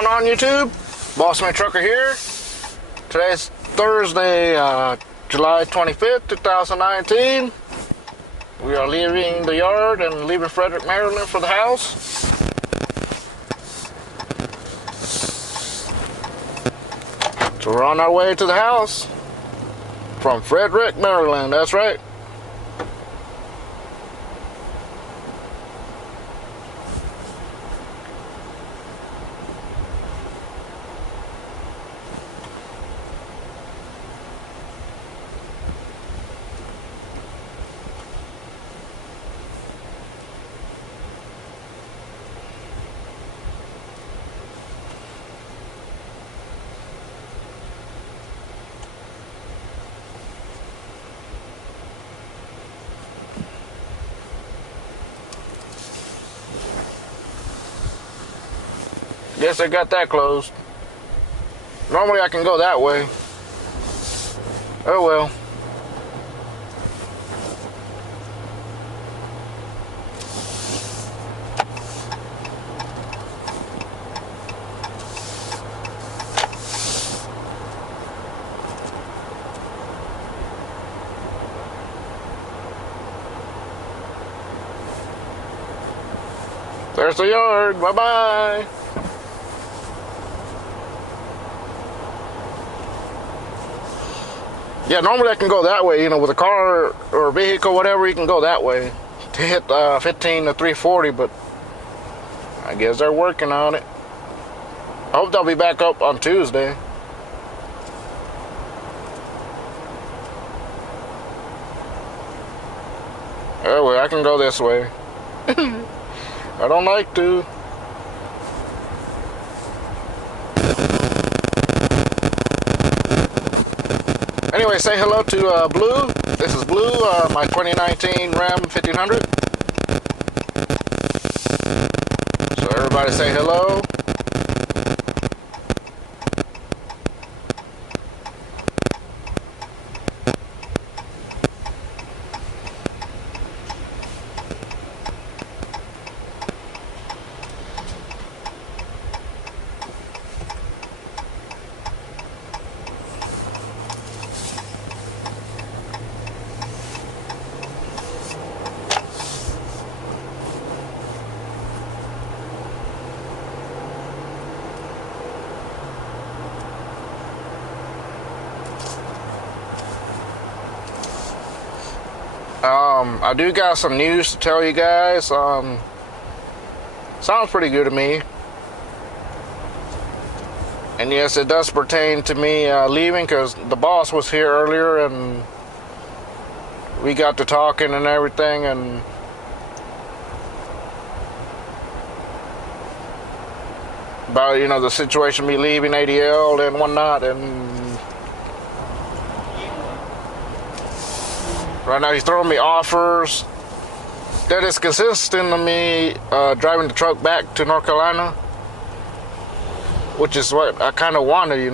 going on, YouTube? Bossman Trucker here. Today's Thursday, July 25th, 2019. We are leaving the yard and leaving Frederick, Maryland for the house. So we're on our way to the house from Frederick, Maryland. That's right. Guess they got that closed. Normally I can go that way. Oh well. There's the yard. Bye-bye. Yeah, normally I can go that way, with a car or a vehicle, whatever, you can go that way to hit 15 to 340, but I guess they're working on it. I hope they'll be back up on Tuesday. Oh, well, I can go this way. I don't like to. Anyway, say hello to Blue. This is Blue, my 2019 Ram 1500. So everybody say hello. I do got some news to tell you guys. Sounds pretty good to me. And yes, it does pertain to me leaving, because the boss was here earlier and we got to talking and everything, and about, the situation, me leaving ADL and whatnot, and right now he's throwing me offers that is consistent of me driving the truck back to North Carolina, which is what I kind of wanted,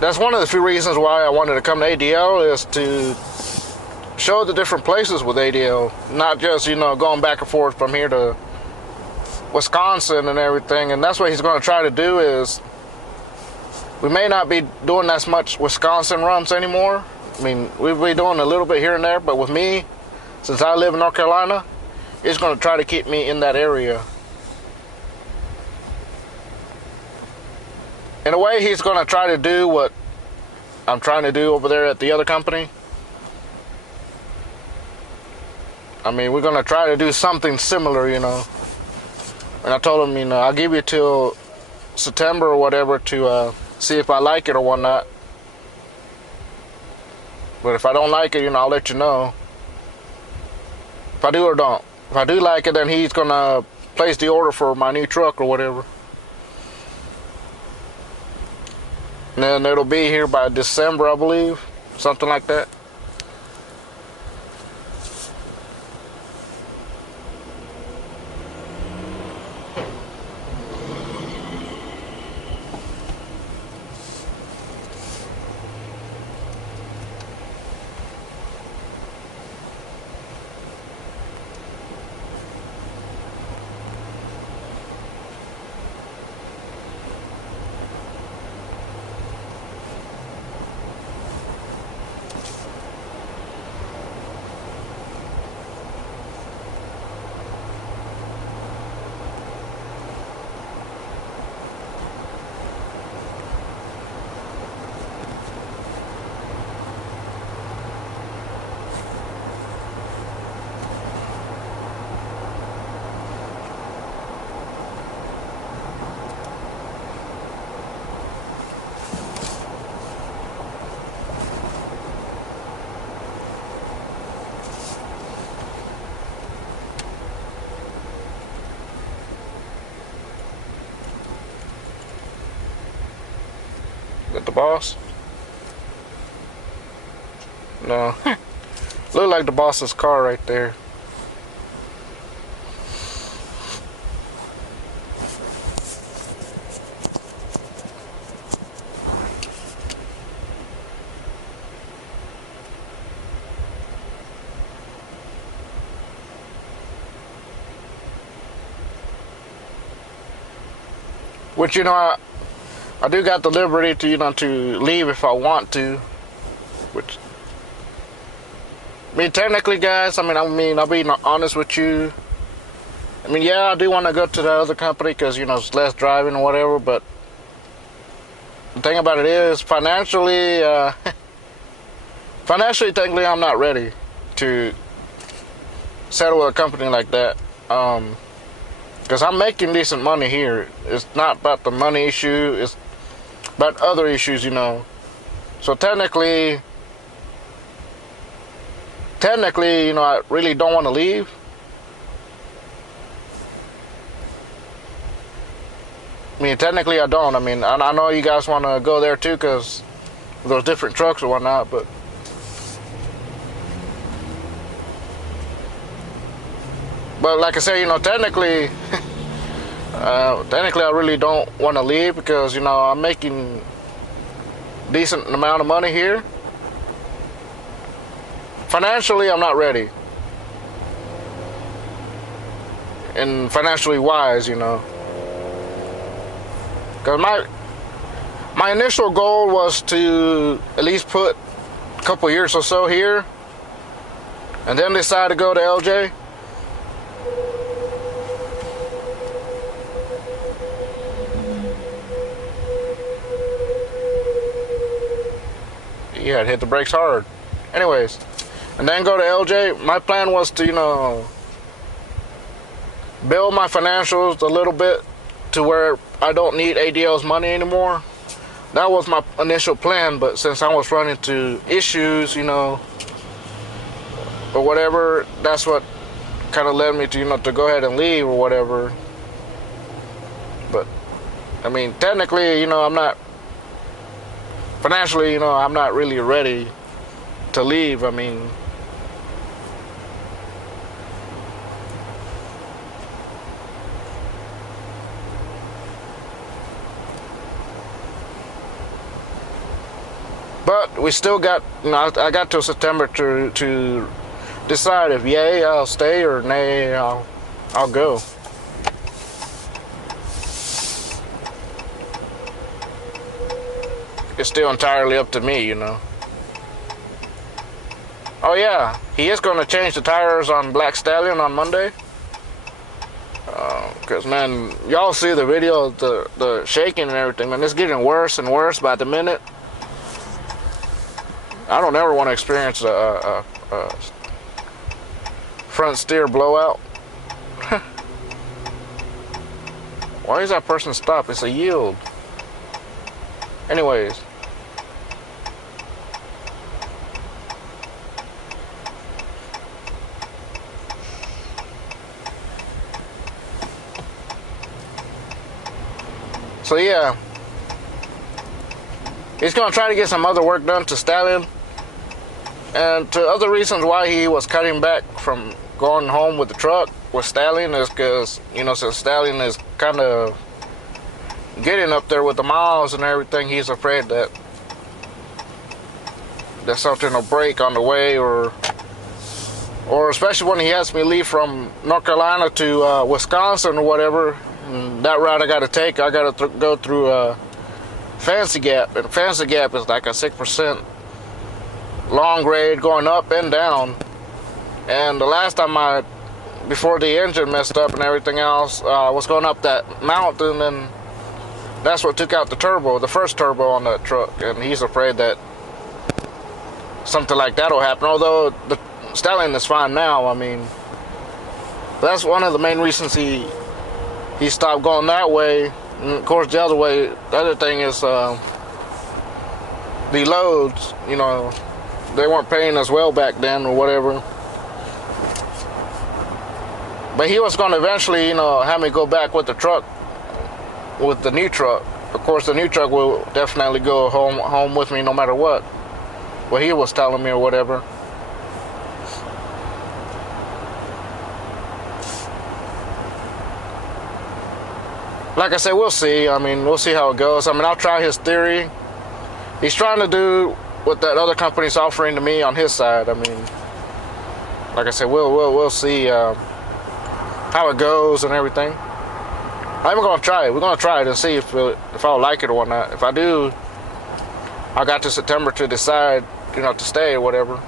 That's one of the few reasons why I wanted to come to ADL, is to show the different places with ADL, not just, going back and forth from here to Wisconsin and everything. And that's what he's going to try to do. Is we may not be doing as much Wisconsin runs anymore. I mean, we'll be doing a little bit here and there, but with me, since I live in North Carolina, it's going to try to keep me in that area. In a way, he's going to try to do what I'm trying to do over there at the other company. I mean, we're going to try to do something similar, And I told him, I'll give you till September or whatever to see if I like it or whatnot. But if I don't like it, I'll let you know. If I do or don't. If I do like it, then he's going to place the order for my new truck or whatever. And then it'll be here by December, I believe. Something like that. that the boss? No. Look like the boss's car right there. Which, you know, I do got the liberty to, you know, to leave if I want to. Which, I mean, technically, guys, I mean, I'll be honest with you. I mean, yeah, I do want to go to the other company because, you know, it's less driving or whatever, but the thing about it is, financially, technically, I'm not ready to settle with a company like that. Because I'm making decent money here. It's not about the money issue, it's about other issues, you know. So technically, you know, I really don't want to leave. I mean, technically I don't. I mean, I know you guys want to go there too because there's different trucks or whatnot, but like I say, you know, technically I really don't want to leave because, you know, I'm making decent amount of money here. Financially, I'm not ready. And financially wise, you know. Because my initial goal was to at least put a couple years or so here and then decide to go to LJ. Yeah, it hit the brakes hard. Anyways, and then go to LJ. My plan was to, you know, build my financials a little bit to where I don't need ADL's money anymore. That was my initial plan, but since I was running into issues, you know, or whatever, that's what kind of led me to, you know, to go ahead and leave or whatever. But, I mean, technically, you know, I'm not, financially, you know, I'm not really ready to leave. I mean, but we still got, you know, I got till September to decide if yay I'll stay or nay I'll go. It's still entirely up to me, you know. Oh yeah, he is going to change the tires on Black Stallion on Monday. Because, man, y'all see the video of the shaking and everything, man. It's getting worse and worse by the minute. I don't ever want to experience a front steer blowout. Why is that person stop? It's a yield. Anyways. So yeah. He's going to try to get some other work done to Stallion. And to other reasons why he was cutting back from going home with the truck with Stallion is because, you know, since Stallion is kind of getting up there with the miles and everything, he's afraid that something will break on the way, or especially when he has me leave from North Carolina to Wisconsin or whatever. And that route I got to take, I got to go through Fancy Gap, and Fancy Gap is like a 6% long grade going up and down. And the last time before the engine messed up and everything else, I was going up that mountain, and that's what took out the turbo, the first turbo on that truck. And he's afraid that something like that will happen, although the Stallion is fine now. I mean, that's one of the main reasons he stopped going that way. And of course, the other way, the other thing is the loads, you know, they weren't paying as well back then or whatever. But he was going to eventually, you know, have me go back with the truck, with the new truck. of course, the new truck will definitely go home with me no matter what he was telling me or whatever. Like I said, we'll see. I mean, we'll see how it goes. I mean, I'll try his theory. He's trying to do what that other company's offering to me on his side. I mean, like I said, we'll see how it goes and everything. I'm gonna try it. We're gonna try it and see if I'll like it or not. If I do, I got to September to decide, you know, to stay or whatever.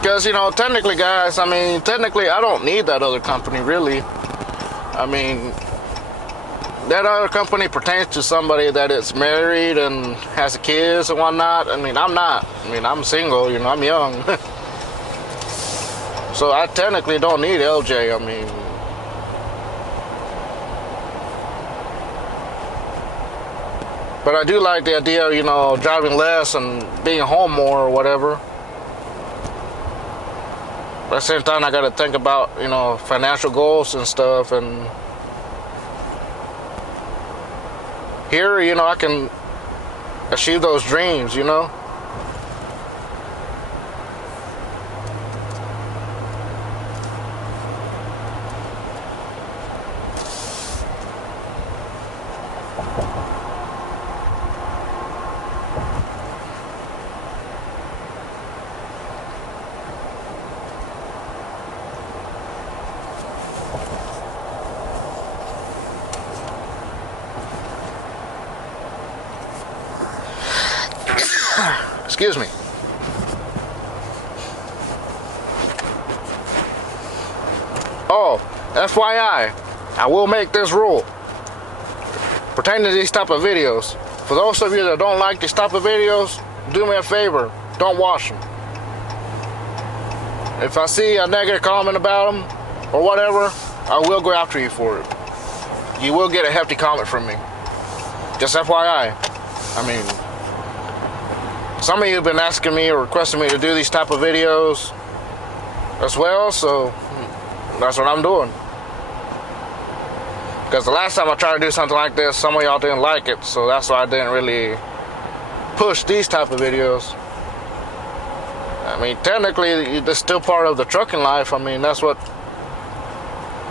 Because, you know, technically, guys, I mean, technically, I don't need that other company, really. I mean, that other company pertains to somebody that is married and has kids and whatnot. I mean, I'm not. I mean, I'm single, you know, I'm young. So I technically don't need LJ, I mean. But I do like the idea of, you know, driving less and being home more or whatever. But at the same time, I got to think about, you know, financial goals and stuff. And here, you know, I can achieve those dreams, you know. Excuse me. Oh, FYI, I will make this rule pertaining to these type of videos. For those of you that don't like these type of videos, do me a favor, don't watch them. If I see a negative comment about them or whatever, I will go after you for it. You will get a hefty comment from me. Just FYI. I mean, some of you have been asking me or requesting me to do these type of videos as well, so that's what I'm doing. Because the last time I tried to do something like this, some of y'all didn't like it, so that's why I didn't really push these type of videos. I mean, technically, it's still part of the trucking life. I mean, that's what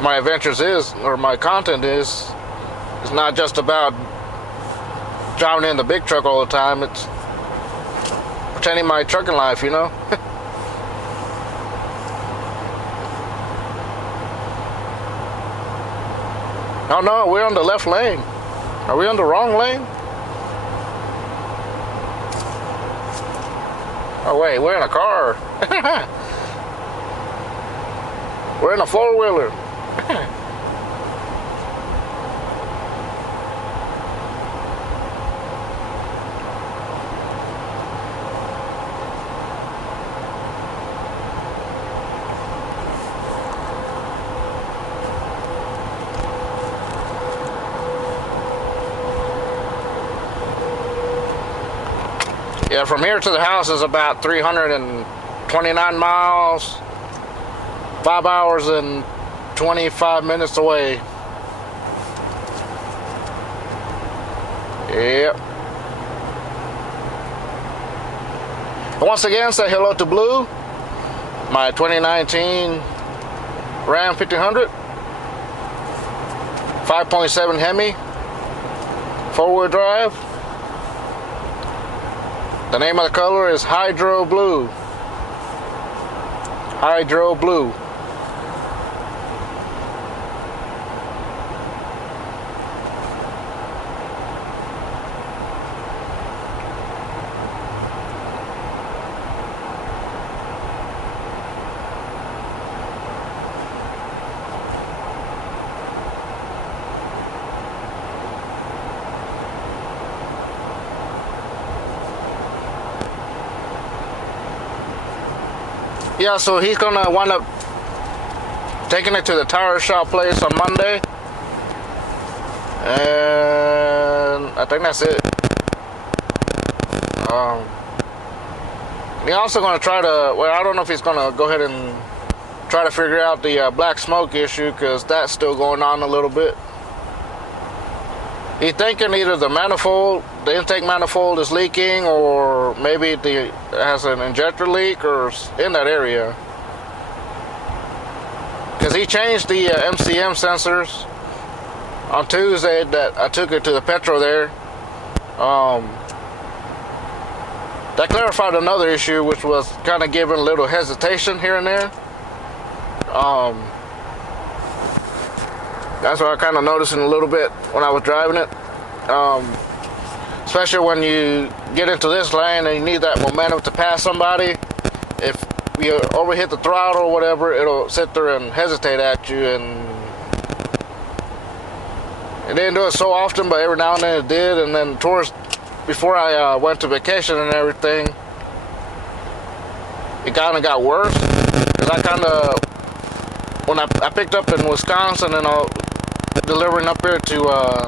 my adventures is, or my content is. It's not just about driving in the big truck all the time. It's pretending my trucking life, you know. Oh no, we're on the left lane. Are we on the wrong lane? Oh wait, we're in a car. We're in a four-wheeler. Yeah, from here to the house is about 329 miles, 5 hours and 25 minutes away. Yep. And once again, say hello to Blue, my 2019 Ram 1500, 5.7 Hemi, 4-wheel drive. The name of the color is Hydro Blue. Hydro Blue. Yeah, so he's gonna wind up taking it to the tire shop place on Monday, and I think that's it. He's also going to try to, well, I don't know if he's going to go ahead and try to figure out the black smoke issue, because that's still going on a little bit. He's thinking either the manifold, the intake manifold is leaking, or maybe it has an injector leak or in that area. Because he changed the MCM sensors on Tuesday that I took it to the Petro there. That clarified another issue, which was kind of giving a little hesitation here and there. That's what I kind of noticing a little bit when I was driving it. Especially when you get into this lane and you need that momentum to pass somebody. If you overhit the throttle or whatever, it'll sit there and hesitate at you. And it didn't do it so often, but every now and then it did. And then before I went to vacation and everything, it kind of got worse. Because I kind of, when I picked up in Wisconsin and delivering up here to, I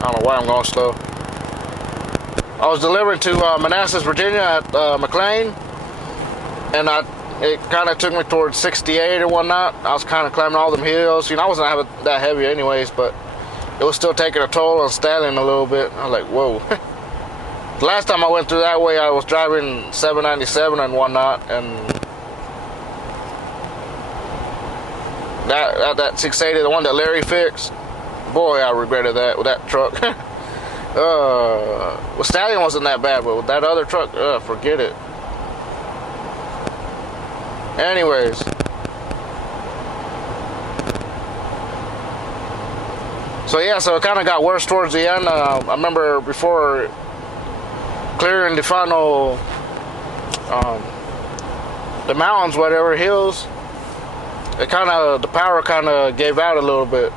don't know why I'm going slow. I was delivering to Manassas, Virginia at McLean, and it kind of took me towards 68 or whatnot. I was kind of climbing all them hills. You know, I wasn't having that heavy anyways, but it was still taking a toll on Stallion a little bit. I was like, whoa. The last time I went through that way, I was driving 797 and whatnot, and that 680, the one that Larry fixed, boy, I regretted that with that truck. Well, Stallion wasn't that bad, but with that other truck, forget it. Anyways, so yeah, so it kind of got worse towards the end. I remember before clearing the final, the mountains, whatever, hills, the power kind of gave out a little bit.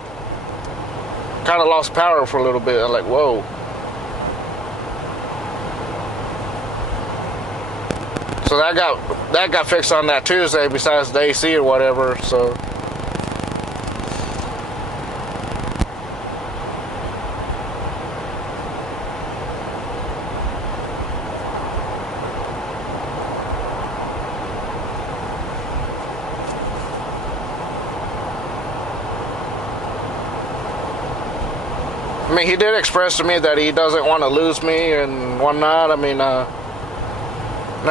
Kind of lost power for a little bit. I'm like, whoa. So that got fixed on that Tuesday, besides the AC or whatever. So I mean, he did express to me that he doesn't want to lose me and whatnot. I mean, and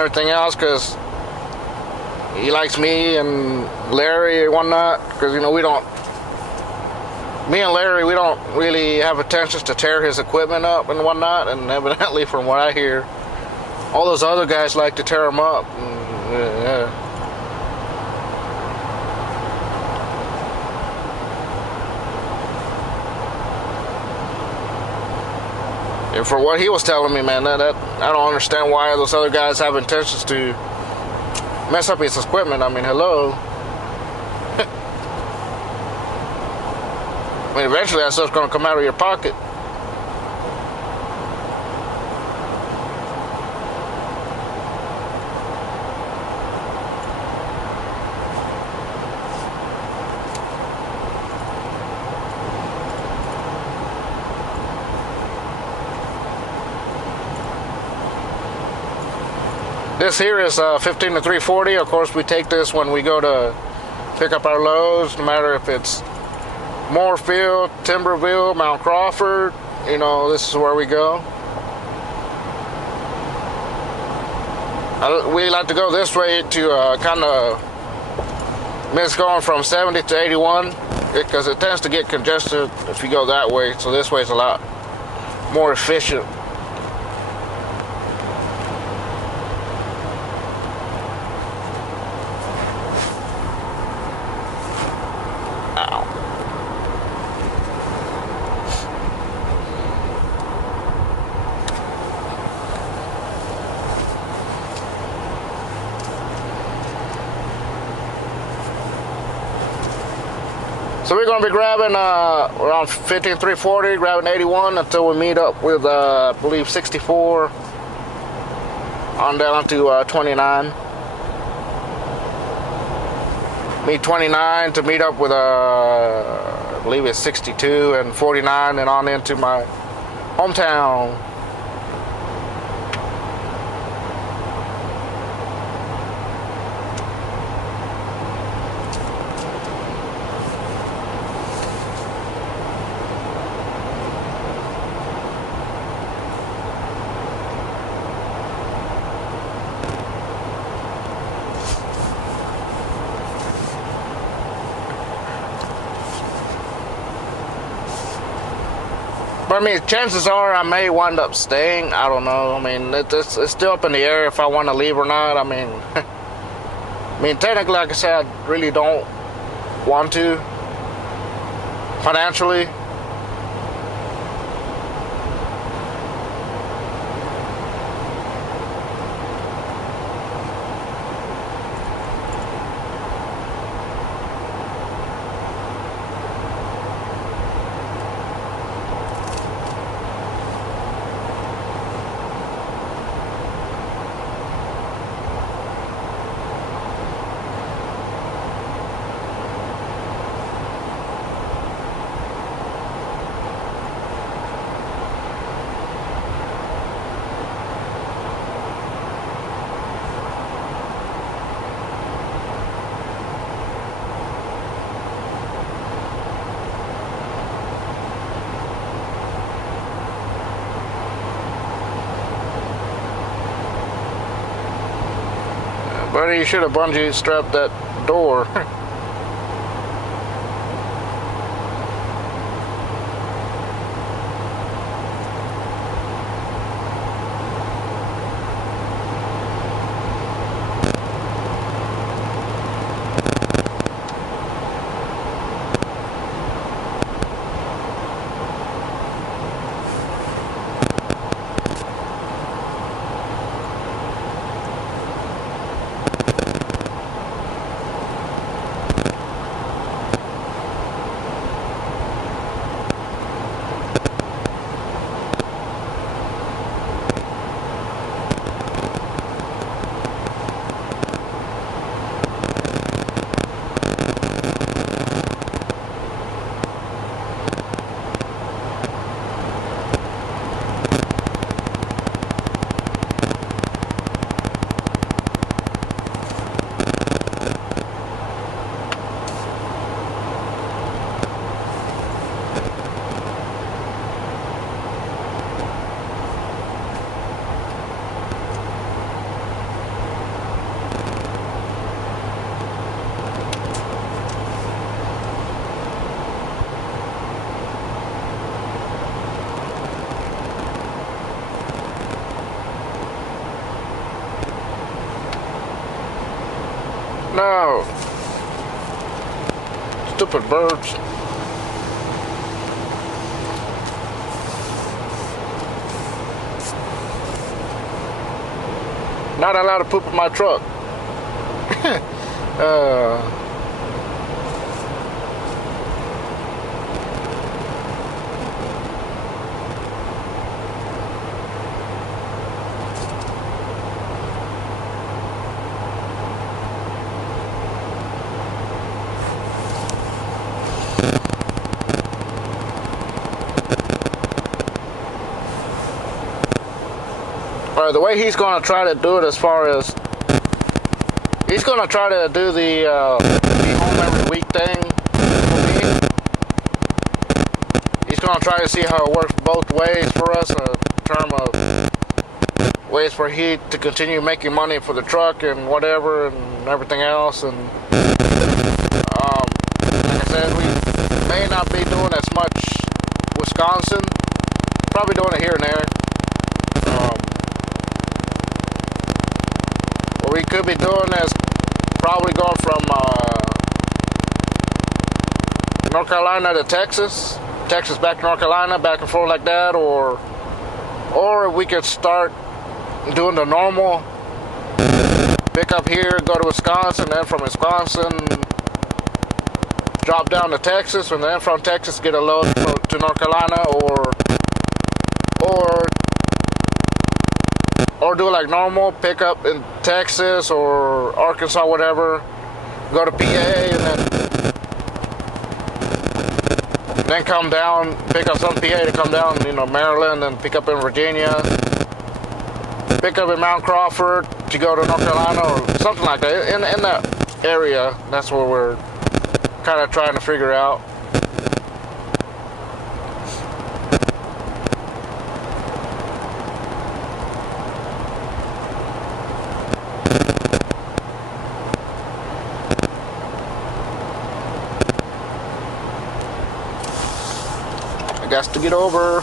everything else, because he likes me and Larry and whatnot. Because, you know, me and Larry, we don't really have intentions to tear his equipment up and whatnot. And evidently, from what I hear, all those other guys like to tear him up. And, yeah. And for what he was telling me, man, that I don't understand why those other guys have intentions to mess up his equipment. I mean, hello. I mean, eventually that stuff's going to come out of your pocket. This here is 15 to 340. Of course, we take this when we go to pick up our loads, no matter if it's Moorefield, Timberville, Mount Crawford. You know, this is where we go. We like to go this way to kind of miss going from 70 to 81, because it tends to get congested if you go that way. So this way is a lot more efficient. So we're going to be grabbing around 15,340, grabbing 81 until we meet up with, I believe, 64 on down to 29. meet 29 to meet up with I believe it's 62 and 49 and on into my hometown. But I mean, chances are I may wind up staying. I don't know. I mean, it's still up in the air if I want to leave or not. I mean, technically, like I said, I really don't want to financially. Buddy, you should have bungee strapped that door. No. Stupid birds. Not allowed to poop in my truck. The way he's going to try to do it, as far as he's going to try to do the home every week thing for me. He's going to try to see how it works both ways for us in terms of ways for he to continue making money for the truck and whatever and everything else. And like I said, we may not be doing as much Wisconsin, probably doing it here and there. What we could be doing is probably going from North Carolina to Texas, Texas back to North Carolina, back and forth like that, or we could start doing the normal, pick up here, go to Wisconsin, then from Wisconsin drop down to Texas, and then from Texas get a load to North Carolina, or do it like normal, pick up in Texas or Arkansas, whatever, go to PA, and then come down, pick up some PA to come down, you know, Maryland, and pick up in Virginia, pick up in Mount Crawford to go to North Carolina or something like that. In that area, that's what we're kind of trying to figure out. I got to get over.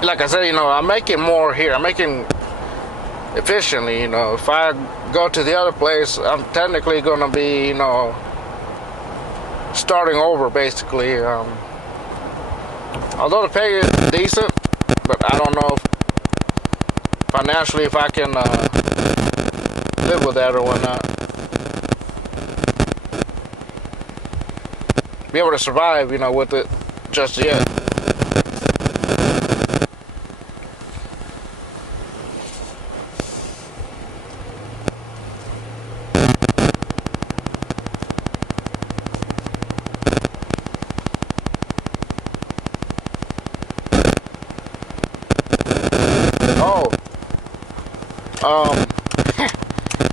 Like I said, you know, I'm making more here. I'm making efficiently, you know. If I go to the other place, I'm technically going to be, you know, starting over basically. Although the pay is decent, but I don't know if financially if I can live with that or whatnot. Be able to survive, you know, with it just yet.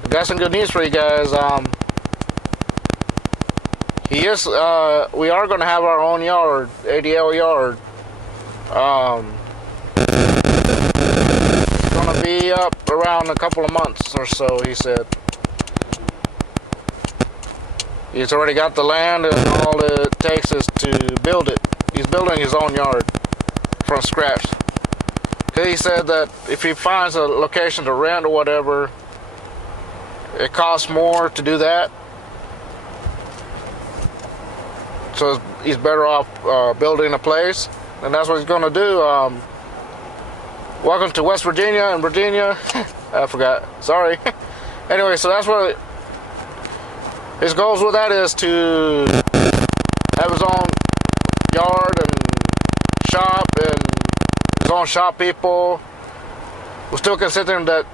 Got some good news for you guys. We are going to have our own yard, ADL Yard. It's going to be up around a couple of months or so, he said. He's already got the land, and all it takes is to build it. He's building his own yard from scratch. He said that if he finds a location to rent or whatever, it costs more to do that. So he's better off building a place, and that's what he's going to do. Welcome to West Virginia and Virginia. I forgot. Sorry. Anyway, so that's what his goals with that is, to have his own yard and shop and his own shop people. We're still considering that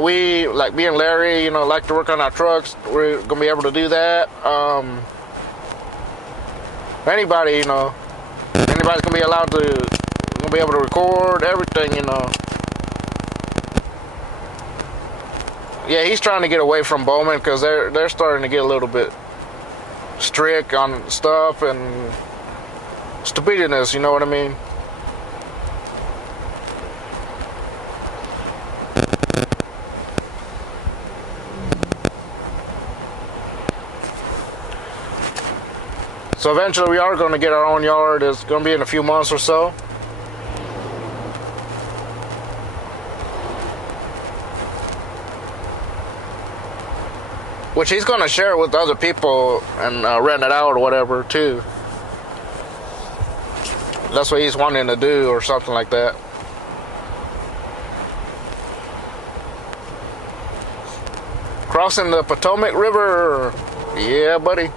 we, like me and Larry, you know, like to work on our trucks. We're gonna be able to do that. Anybody, you know, anybody's gonna be allowed to, gonna be able to record everything, you know. Yeah, he's trying to get away from Bowman because they're starting to get a little bit strict on stuff and stupidness, you know what I mean? So eventually we are going to get our own yard. It's going to be in a few months or so. Which he's going to share with other people and rent it out or whatever too. That's what he's wanting to do or something like that. Crossing the Potomac River. Yeah, buddy.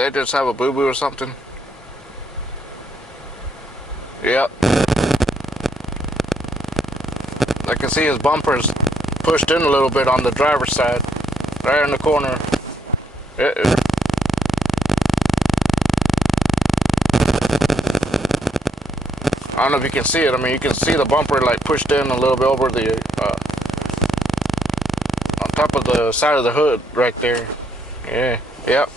they just have a boo-boo or something? Yep. I can see his bumper's pushed in a little bit on the driver's side. Right in the corner. I don't know if you can see it. I mean, you can see the bumper like pushed in a little bit over the on top of the side of the hood right there. Yeah. Yep.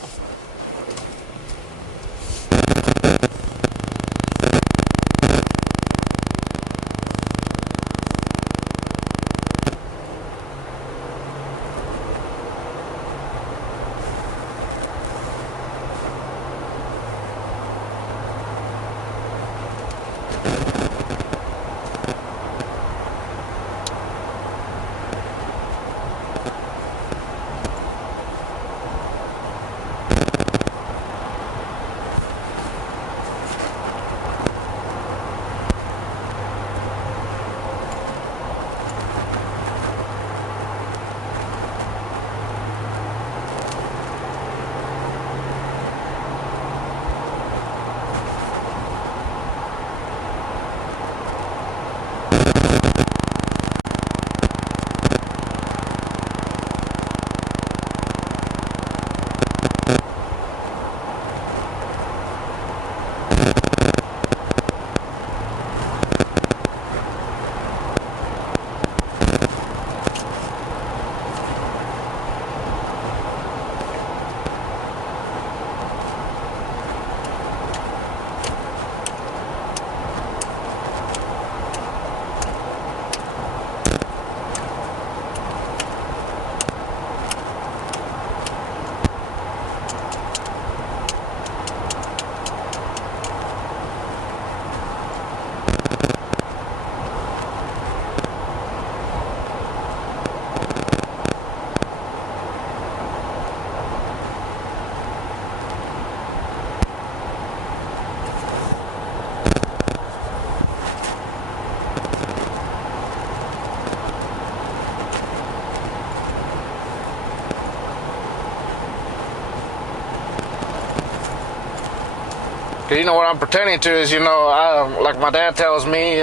You know what I'm pretending to is, like my dad tells me,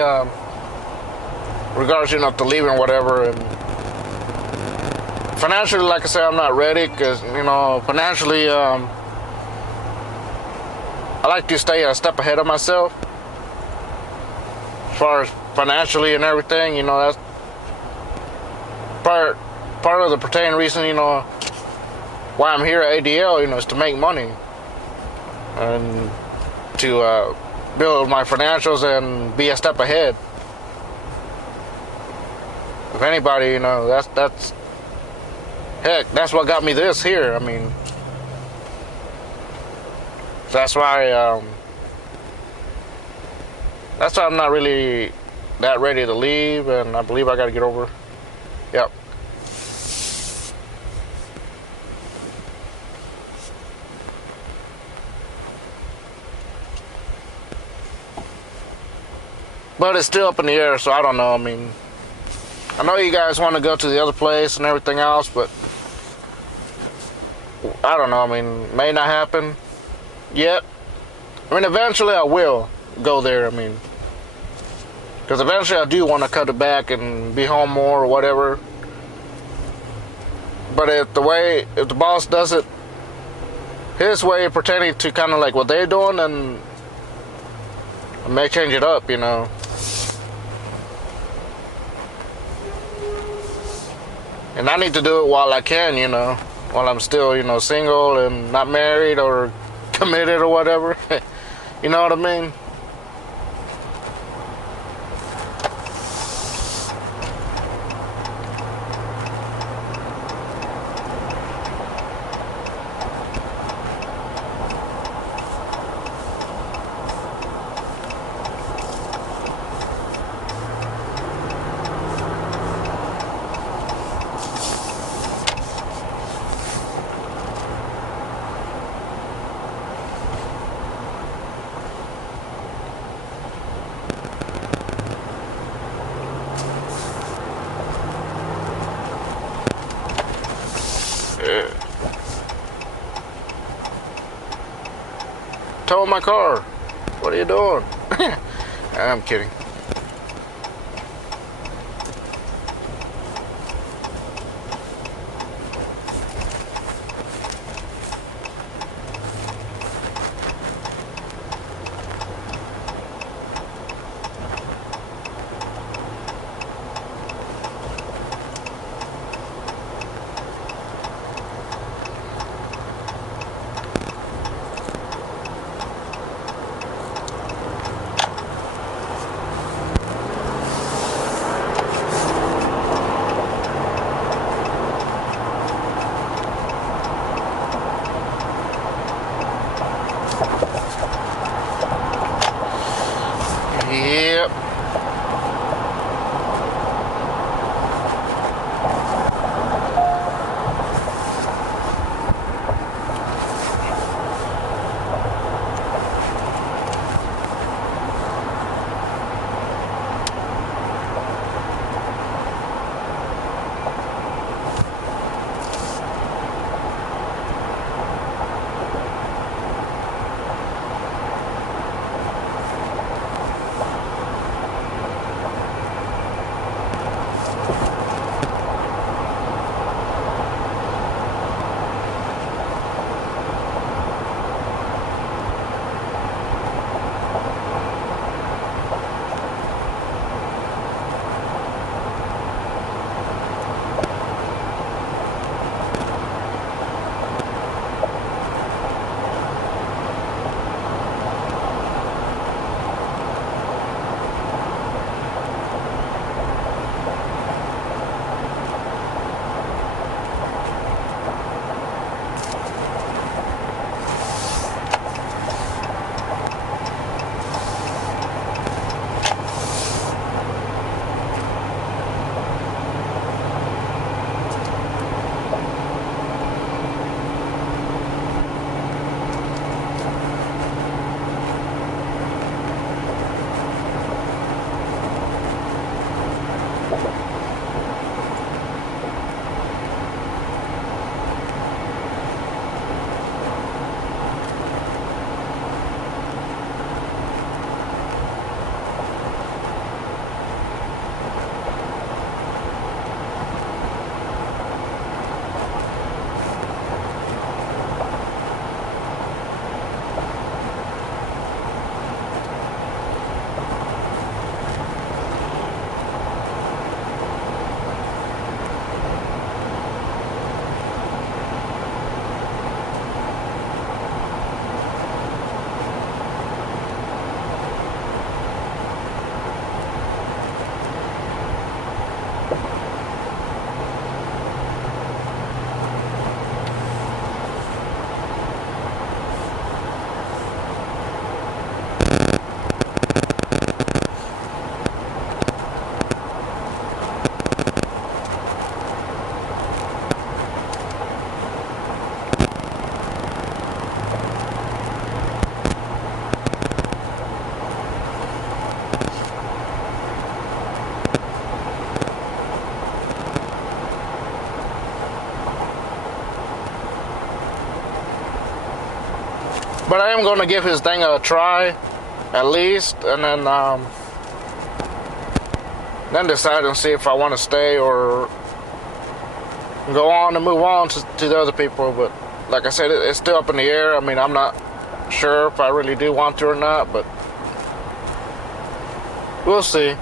regards, to leaving whatever, and financially, like I said, I'm not ready, because, financially, I like to stay a step ahead of myself, as far as financially and everything, that's part of the pertaining reason, why I'm here at ADL, is to make money, and to build my financials and be a step ahead. If anybody, that's heck, that's what got me this here. I mean, that's why I'm not really that ready to leave, and I believe I got to get over. Yep. But it's still up in the air, so I don't know. I mean, I know you guys want to go to the other place and everything else, but I don't know. I mean, may not happen yet. I mean, eventually I will go there. I mean, because eventually I do want to cut it back and be home more or whatever. But if the boss does it his way, pertaining to kind of like what they're doing, then I may change it up, And I need to do it while I can, while I'm still, single and not married or committed or whatever. You know what I mean? towing my car. What are you doing? I'm kidding. Yep. But I am going to give his thing a try, at least, and then decide and see if I want to stay or go on and move on to the other people. But like I said, it's still up in the air. I mean, I'm not sure if I really do want to or not, but we'll see.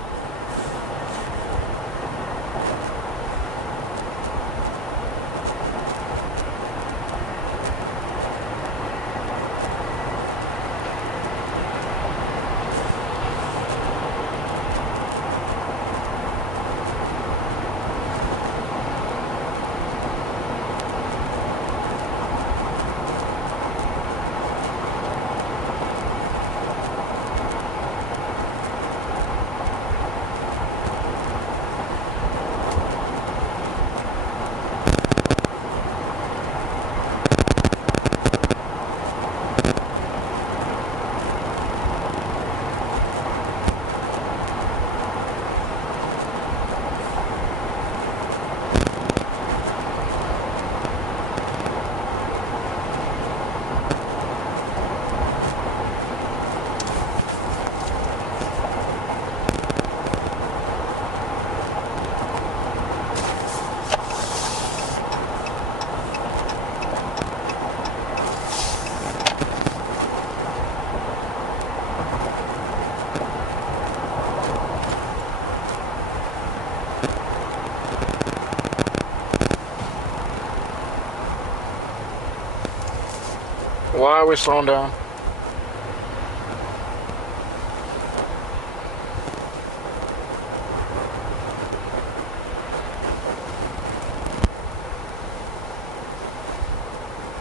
Why are we slowing down?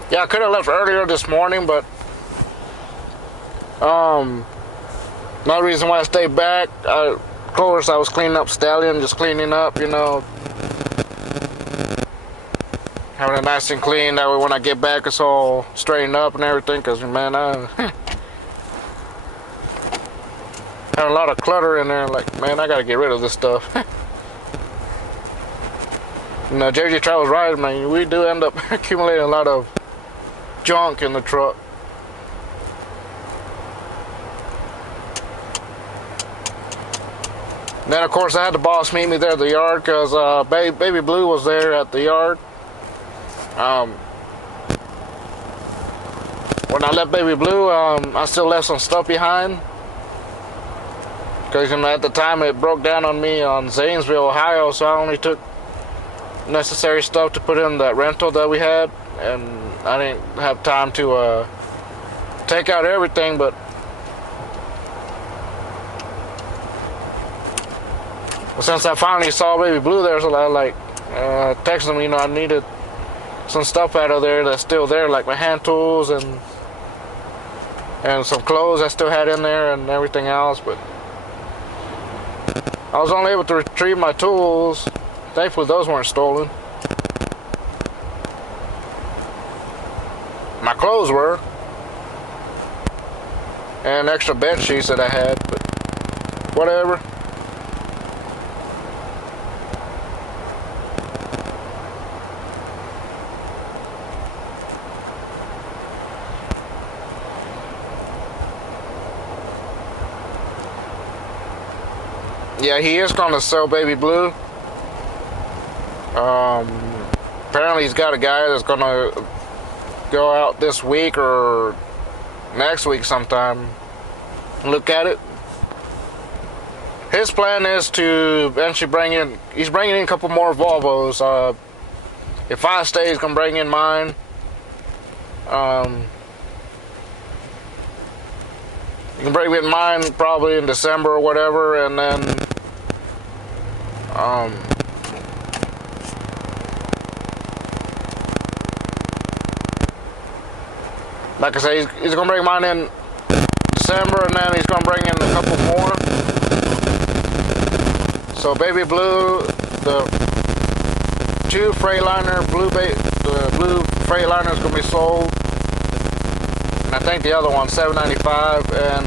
Yeah, I could have left earlier this morning, but another reason why I stayed back, of course, I was cleaning up Stallion, just cleaning up, you know, having it nice and clean. That way, when I get back, it's all straightened up and everything. Cause man, having a lot of clutter in there. Like, man, I gotta get rid of this stuff. You know, JJ Travels right, man. We do end up accumulating a lot of junk in the truck. Then of course I had the boss meet me there at the yard because Baby Blue was there at the yard. When I left Baby Blue, I still left some stuff behind because, you know, at the time it broke down on me on Zanesville, Ohio, so I only took necessary stuff to put in that rental that we had, and I didn't have time to take out everything. But since I finally saw Baby Blue there, so I like texted him, you know, I needed some stuff out of there that's still there, like my hand tools and some clothes I still had in there and everything else. But I was only able to retrieve my tools. Thankfully those weren't stolen. My clothes were, and extra bed sheets that I had, but whatever. Yeah, he is going to sell Baby Blue. Apparently he's got a guy that's going to go out this week or next week sometime, look at it. His plan is to eventually he's bringing in a couple more Volvos. If I stay, he's going to bring in mine. You can bring in mine probably in December or whatever, and then like I say, he's going to bring mine in December, and then he's going to bring in a couple more. So Baby Blue, the two Freightliner, the blue Freightliner is going to be sold. And I think the other one, $795, and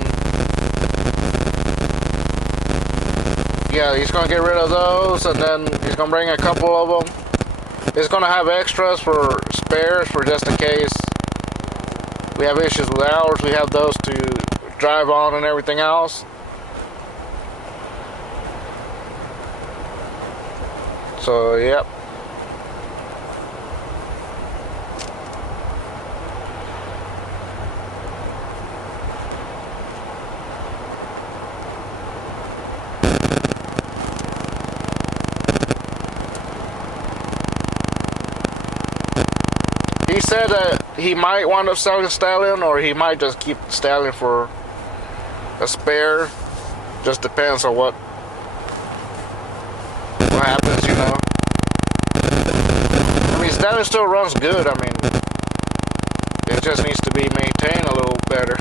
yeah, he's going to get rid of those, and then he's going to bring a couple of them. He's going to have extras for spares, for just in case we have issues with ours. We have those to drive on and everything else. So, yep. He said that he might wind up selling the Stallion, or he might just keep the Stallion for a spare. Just depends on what happens, you know. I mean, Stallion still runs good. I mean, it just needs to be maintained a little better.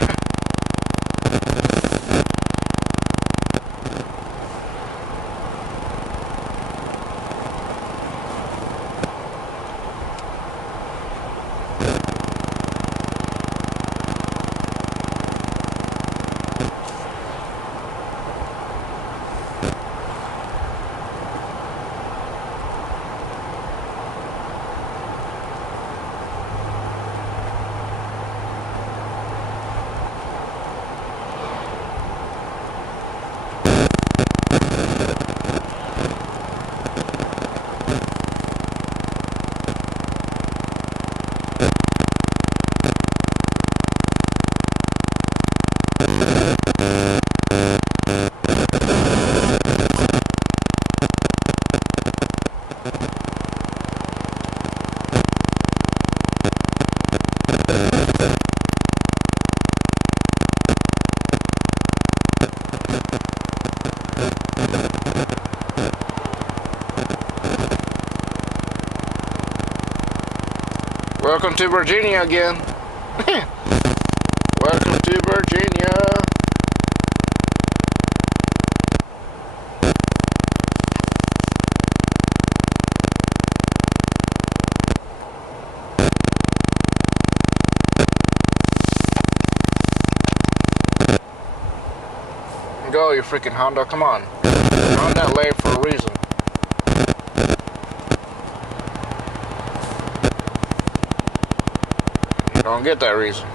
Welcome to Virginia again. Welcome to Virginia. Go, you freaking Honda, come on. You're on that lane for a reason. You don't get that reason.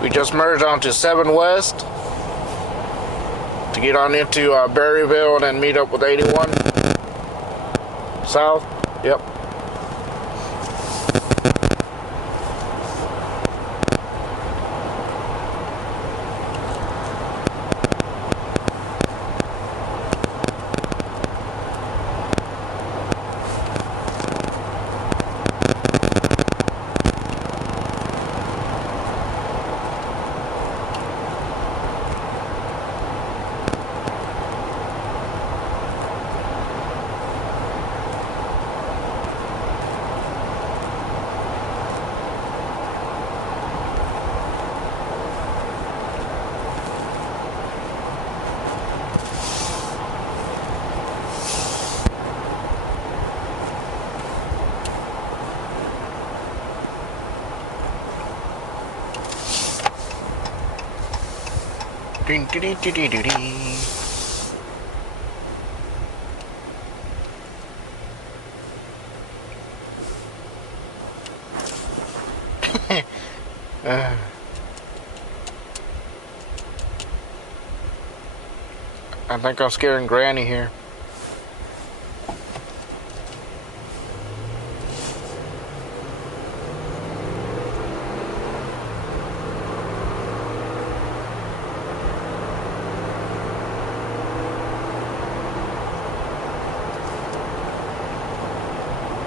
We just merged onto 7 West to get on into Berryville and then meet up with 81 South. Yep. I think I'm scaring Granny here.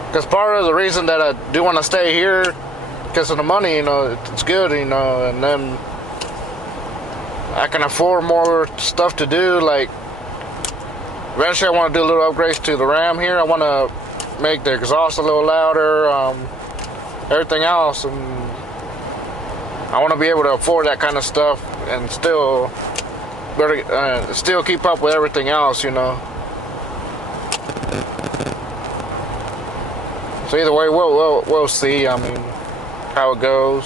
Because part of the reason that I do want to stay here, because of the money, you know, it's good, you know, and then I can afford more stuff to do. Like, eventually I want to do little upgrades to the Ram here. I want to make the exhaust a little louder, everything else, and I want to be able to afford that kind of stuff and still keep up with everything else, you know. So either way, we'll see. I mean, how it goes.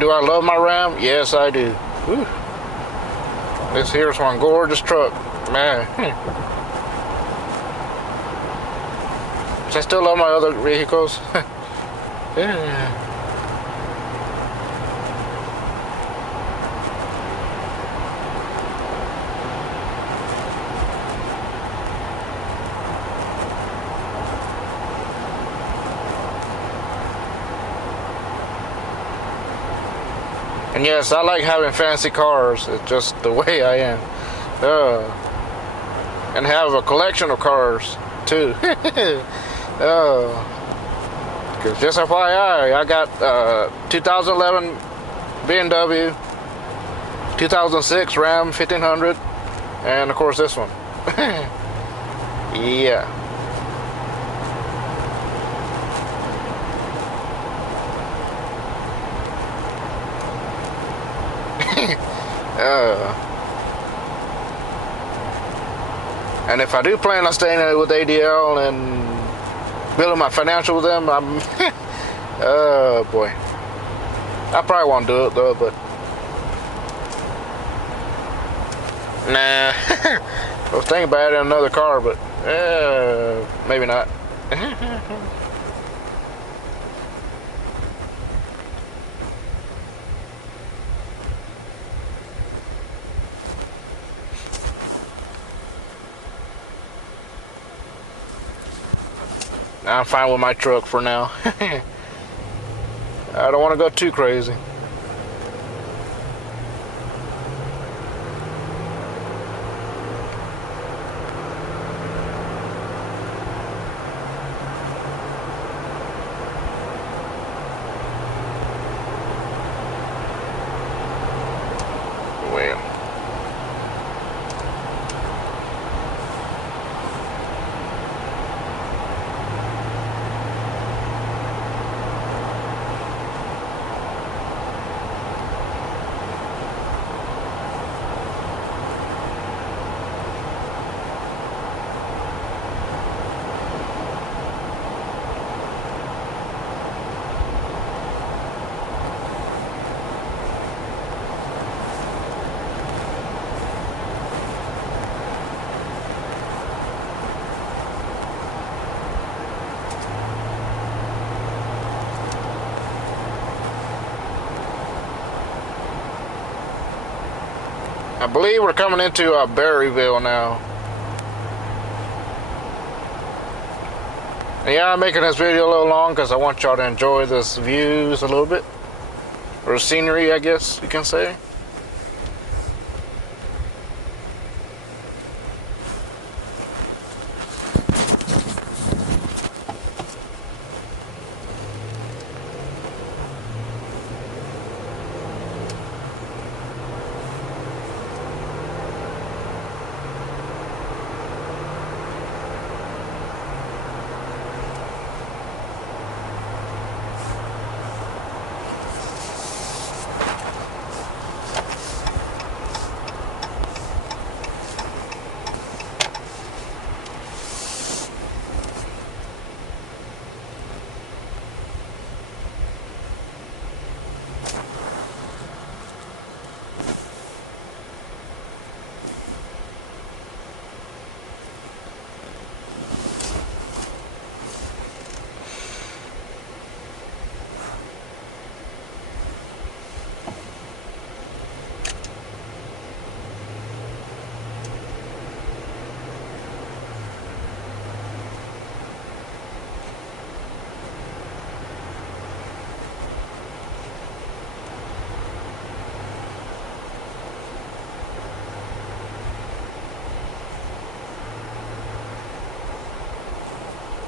Do I love my Ram? Yes, I do. Whew. This here's one gorgeous truck, man. I still love my other vehicles. Yeah. And yes, I like having fancy cars. It's just the way I am. And have a collection of cars too. Cause just FYI, I got 2011 BMW, 2006 Ram 1500, and of course this one. Yeah. And if I do plan on staying with ADL and building my financial with them, I'm oh boy, I probably won't do it though, but nah. I was thinking about adding another car, but maybe not. I'm fine with my truck for now. I don't want to go too crazy. Well, I believe we're coming into Berryville now. Yeah, I'm making this video a little long because I want y'all to enjoy this views a little bit. Or scenery, I guess you can say.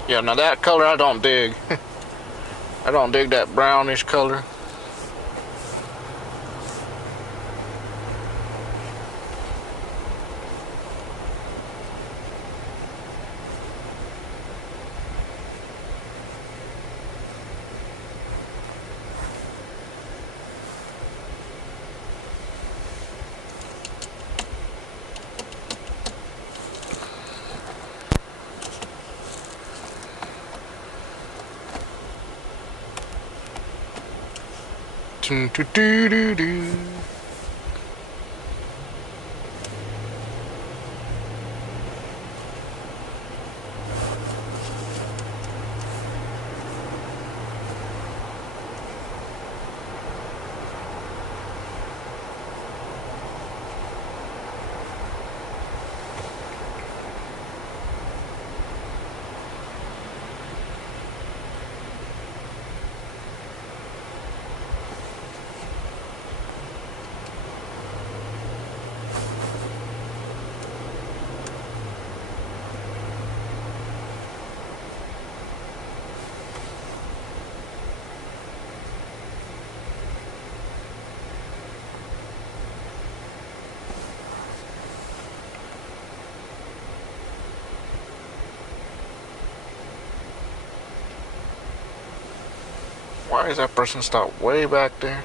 Yeah, now that color I don't dig. I don't dig that brownish color. Do, do, do, do. Why is that person stopped way back there?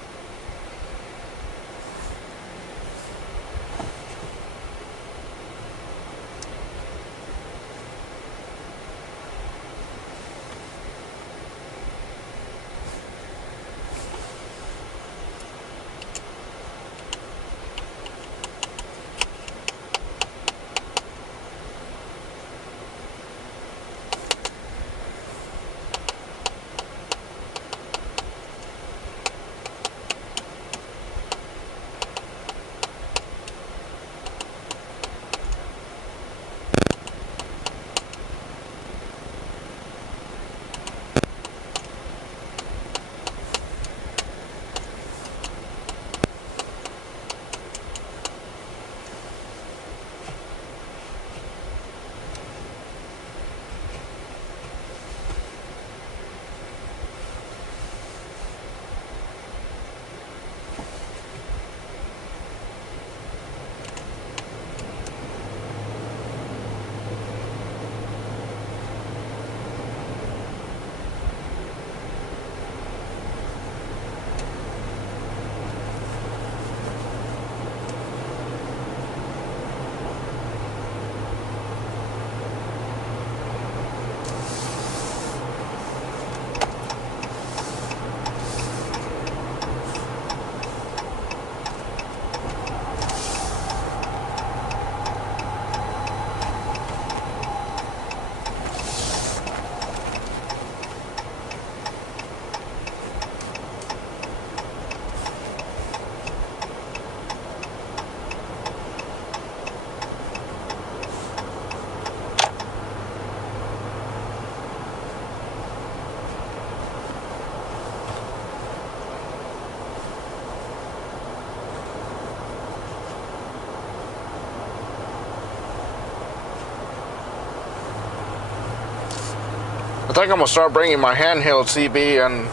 think I'm gonna start bringing my handheld CB and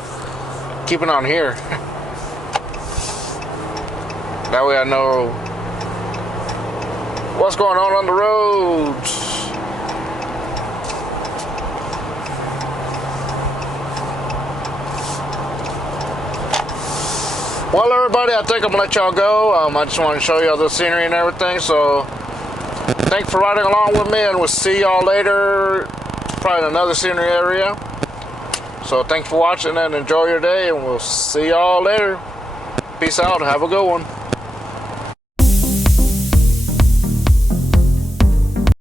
keep it on here. That way I know what's going on the roads. Well, everybody, I think I'm gonna let y'all go. I just want to show y'all the scenery and everything. So, thanks for riding along with me, and we'll see y'all later, probably in another scenery area. So, thanks for watching and enjoy your day, and we'll see y'all later. Peace out. Have a good one.